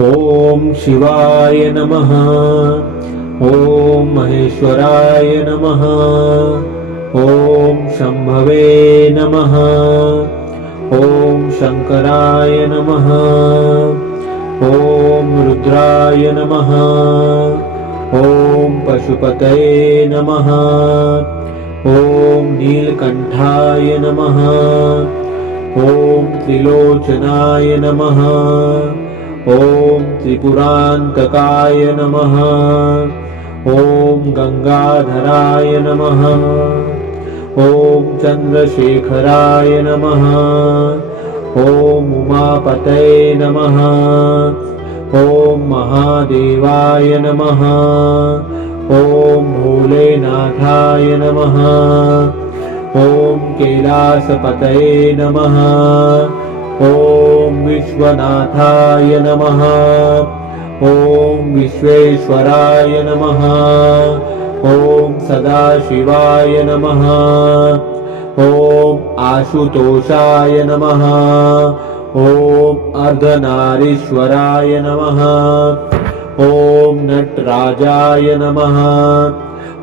ॐ शिवाय नमः। ॐ महेश्वराय नमः। ॐ शम्भवे नमः। ॐ शङ्कराय नमः। ॐ रुद्राय नमः। ॐ पशुपतये नमः। ॐ नीलकण्ठाय नमः। ॐ त्रिलोचनाय नमः। ॐ त्रिपुरान्तकाय नमः। ॐ गंगाधराय नमः। ॐ चन्द्रशेखराय नमः। ॐ उमापतये नमः। ॐ महादेवाय नमः। ॐ भोलेनाथाय नमः। ॐ कैलासपतये नमः। ॐ विश्वनाथाय नमः। ॐ विश्वेश्वराय नमः। ॐ सदाशिवाय नमः। ॐ आशुतोषाय नमः। ॐ अर्धनारीश्वराय नमः। ॐ नटराजाय नमः।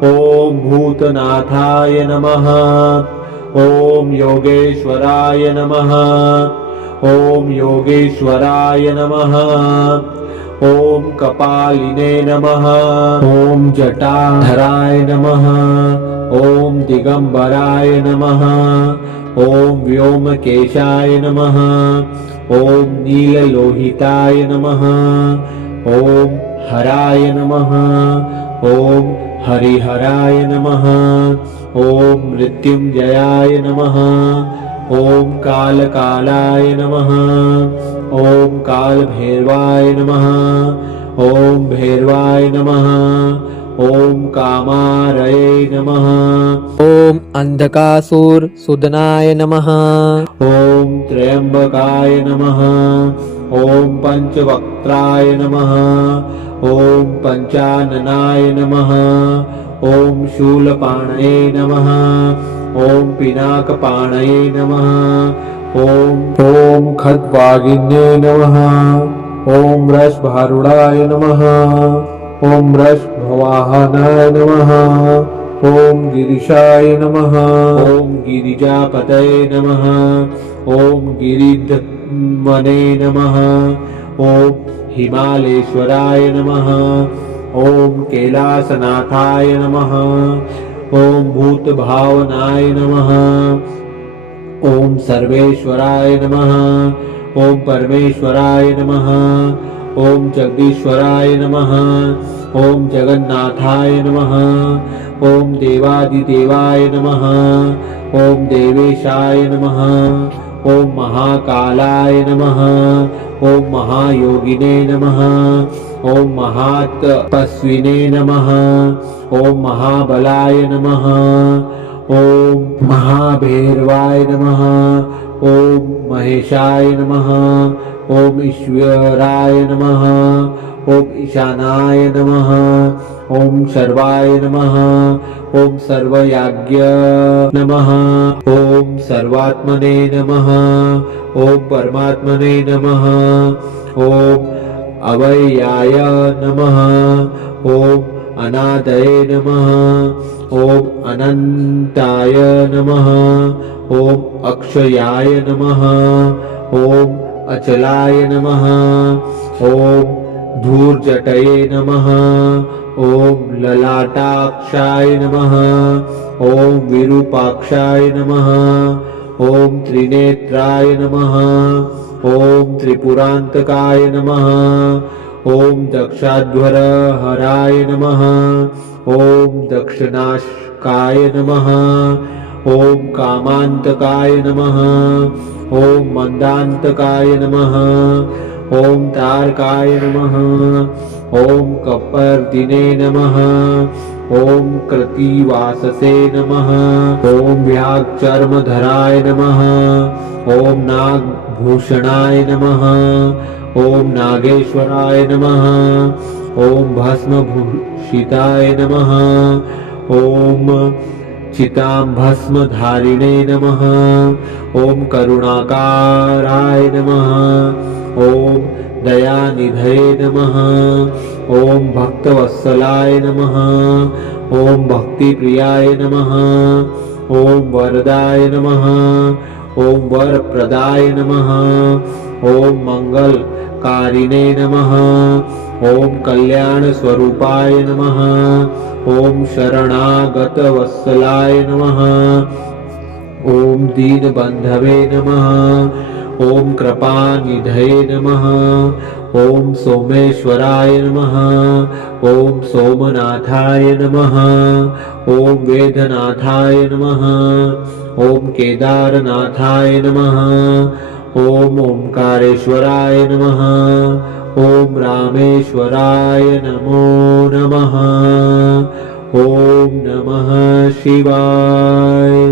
ॐ भूतनाथाय नमः। ॐ योगेश्वराय नमः। ॐ योगेश्वराय नमः। ॐ कपालिने नमः। ॐ जटाधराय नमः। ॐ दिगंबराय नमः। ॐ व्योमकेशाय नमः। ॐ नीललोहिताय नमः। ॐ हराय नमः। ॐ हरिहराय नमः। ॐ मृत्युंजयाय नमः। ॐ कालकालाय नमः। ॐ कालभैरवाय नमः। ॐ भैरवाय नमः। ॐ कामारये नमः। ॐ अंधकासुरसूदनाय नमः। ॐ त्र्यंबकाय नमः। ॐ पंचवक्त्राय नमः। ॐ पंचाननाय नमः। ॐ शूलपाणये नमः। ॐ पिनाकपाणये नमः। ॐ खड्वागिन्ये नमः। ॐ वृषभारूढाय नमः। ॐ वृषभवाहनाय नमः। ॐ गिरीशाय नमः। ॐ गिरिजापतये नमः। ॐ गिरिधमने नमः। ॐ हिमालेश्वराय नमः। ॐ कैलासनाथाय नमः। ॐ भूतभावनाय नमः। ॐ सर्वेश्वराय नमः। ॐ परमेश्वराय नमः। ॐ जगदीश्वराय नमः। ॐ जगन्नाथाय नमः। ॐ देवादिदेवाय नमः। ॐ देवेशाय नमः। ॐ महाकालाय नमः। ॐ महायोगिने नमः। ॐ महातपस्विने नमः। ॐ महाबलाय नमः। ॐ महाभैरवाय नमः। ॐ महेशाय नमः। ॐ ईश्वराय नमः। ॐ ईशानाय नमः। ॐ सर्वाय नमः। ॐ सर्वयाज्ञ नमः। ॐ सर्वात्मने नमः। ॐ परमात्मने नमः। ॐ अव्ययाय नमः। ॐ अनादये नमः। ॐ अनन्ताय नमः। ॐ अक्षयाय नमः। ॐ अचलाय नमः। ॐ धूर्जटये नमः। ॐ ललाटाक्षाय नमः। ॐ विरूपाक्षाय नमः। ॐ त्रिनेत्राय नमः। ॐ त्रिपुरान्तकाय नमः। ॐ दक्षाध्वरहराय नमः। ॐ दक्षिणाशकाय नमः। ॐ कामान्तकाय नमः। ॐ मंदान्तकाय नमः। ॐ तारकाय नमः। ॐ कपर्दिने नमः। ॐ कृतिवाससे नमः। ॐ व्याघ्रचर्मधराय नमः। ॐ नागभूषणाय नमः। ॐ नागेश्वराय नमः। ॐ भस्मभूषिताय नमः। ॐ चिताम्भस्मधारिणे नमः। ॐ करुणाकाराय नमः। ॐ दयानिधये नमः। ॐ भक्तवत्सलाय नमः। ॐ भक्तिप्रियाय नमः। ॐ वरदाय नमः। ॐ वरप्रदाय नमः। ॐ मंगलकारिणे नमः। ॐ कल्याणस्वरूपाय नमः। ॐ शरणागतवत्सलाय नमः। ॐ दीनबन्धवे नमः। ॐ कृपानिधये नमः। ॐ सोमेश्वराय नमः। ॐ सोमनाथाय नमः। ॐ वेदनाथाय नमः। ॐ केदारनाथाय नमः। ॐ ओंकारेश्वराय नमः। ॐ रामेश्वराय नमो नमः। ॐ नमः शिवाय।